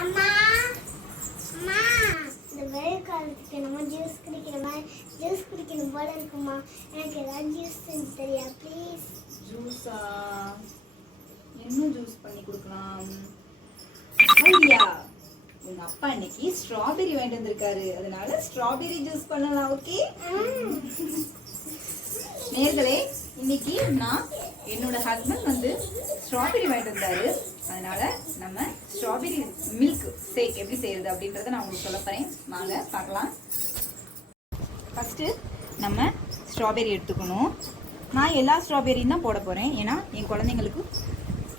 அம்மா அம்மா இந்த வெயில் காலத்துக்கு நம்ம ஜூஸ் குடிக்கணும் போல இருக்குமா. எனக்கு ஏதாவது ஜூஸ் செஞ்சு தரியா ப்ளீஸ்? ஜூஸா? என்ன ஜூஸ் பண்ணி கொடுக்கலாம்? ஐடியா, உங்க அப்பா இன்னைக்கு ஸ்ட்ராபெரி வாங்கிட்டு வந்திருக்காரு, அதனால ஸ்ட்ராபெரி ஜூஸ் பண்ணலாம். ஓகே நேர்களே, இன்னைக்கு நான் என்னோட ஹஸ்பண்ட் வந்து ஸ்ட்ராபெரி வாங்கிட்டு வந்தாரு, அதனால நம்ம ஸ்ட்ராபெரி மில்க் ஷேக் எப்படி செய்யறது அப்படின்றத நான் உங்களுக்கு சொல்ல போறேன். வாங்க பார்க்கலாம். ஃபர்ஸ்ட் நம்ம ஸ்ட்ராபெரி எடுத்துக்கணும். நான் எல்லா ஸ்ட்ராபெரியும் தான் போட போறேன், ஏன்னா என் குழந்தைங்களுக்கு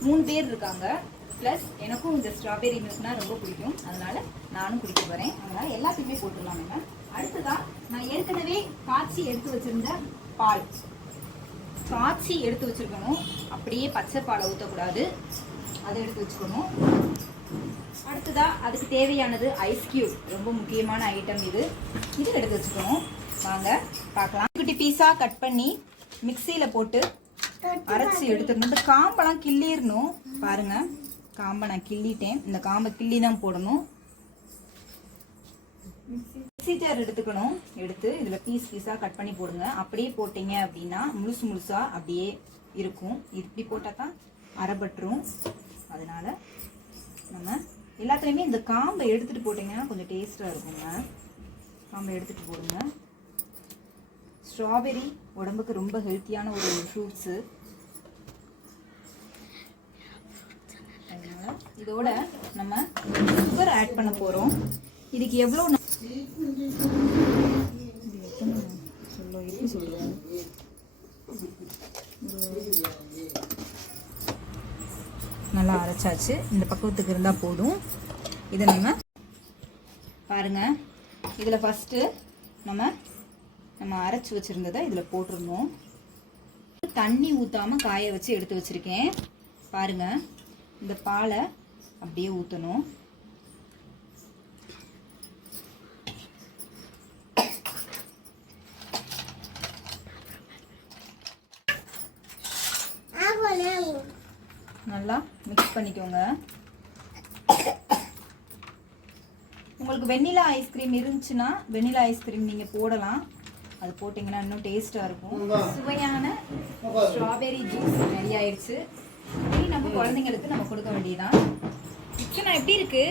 3 பேர் இருக்காங்க, ப்ளஸ் எனக்கும் இந்த ஸ்ட்ராபெரி மில்க்னா ரொம்ப பிடிக்கும், அதனால நானும் குடிக்க போறேன். அதனால எல்லாத்தையுமே போட்டுடலாம். நம்ம அடுத்ததான் நான் ஏற்கனவே காய்ச்சி எடுத்து வச்சிருந்த பால், காய்ச்சி எடுத்து வச்சிருக்கணும். அப்படியே பச்சை பாலை ஊற்றக்கூடாது, அதை எடுத்து வச்சுக்கணும். அடுத்ததா அதுக்கு தேவையானது ஐஸ் கியூப், ரொம்ப முக்கியமான ஐட்டம் இது எடுத்து வச்சுக்கணும். வாங்க பார்க்கலாம். குட்டி பீஸா கட் பண்ணி மிக்சியில போட்டு அரைச்சி எடுத்துடணும். இந்த காம்பெல்லாம் கிள்ளிடணும். பாருங்க, காம்பை நான் கிள்ளிட்டேன். இந்த காம்பை கிள்ளி தான் போடணும். மிக்ஸி ஜார் எடுத்துக்கணும். எடுத்து இதுல பீஸ் பீஸா கட் பண்ணி போடுங்க. அப்படியே போட்டீங்க அப்படின்னா முழுசா அப்படியே இருக்கும். இப்படி போட்டா தான் அரைபட்டுரும். அதனால நம்ம எல்லாத்துலயுமே இந்த காம்பை எடுத்துட்டு போட்டீங்கன்னா கொஞ்சம் டேஸ்டா இருக்குங்க. காம்பை எடுத்துட்டு போடுங்க. ஸ்ட்ராபெரி உடம்புக்கு ரொம்ப ஹெல்த்தியான ஒரு ஃப்ரூட்ஸு. அதனால இதோட நம்ம சுகர் ஆட் பண்ண போறோம். இதுக்கு எவ்வளோ சொல்லுவோம், நல்லா அரைச்சாச்சு. இந்த பக்குவத்துக்கு இருந்தா போதும். இதை நம்ம பாருங்க, இதுல ஃபர்ஸ்ட் நம்ம அரைச்சு வச்சிருந்ததை இதுல போட்டுருந்தோம். தண்ணி ஊத்தாம காய வச்சு எடுத்து வச்சிருக்கேன். பாருங்க, இந்த பாலை அப்படியே ஊற்றணும். நல்லா மிக்ஸ் பண்ணிக்கோங்க. உங்களுக்கு வெண்ணிலா ஐஸ்கிரீம் இருந்துச்சுன்னா வெண்ணிலா ஐஸ்கிரீம் நீங்க போடலாம். அது போட்டிங்கன்னா இன்னும் டேஸ்டா இருக்கும். சுவையான ஸ்ட்ராபெரி ஜூஸ் ரெடி ஆயிடுச்சு. இனி நம்ம குழந்தைங்களுக்கு நம்ம கொடுக்க வேண்டியதான். கிச்சனா எப்படி இருக்கு?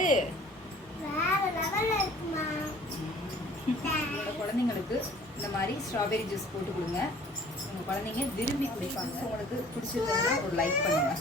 குழந்தைங்களுக்கு இந்த மாதிரி ஸ்ட்ராபெரி ஜூஸ் போட்டு கொடுங்க. உங்க குழந்தைங்க விரும்பி குடிப்பாங்க. உங்களுக்கு பிடிச்சிருந்தா ஒரு லைக் பண்ணுங்க.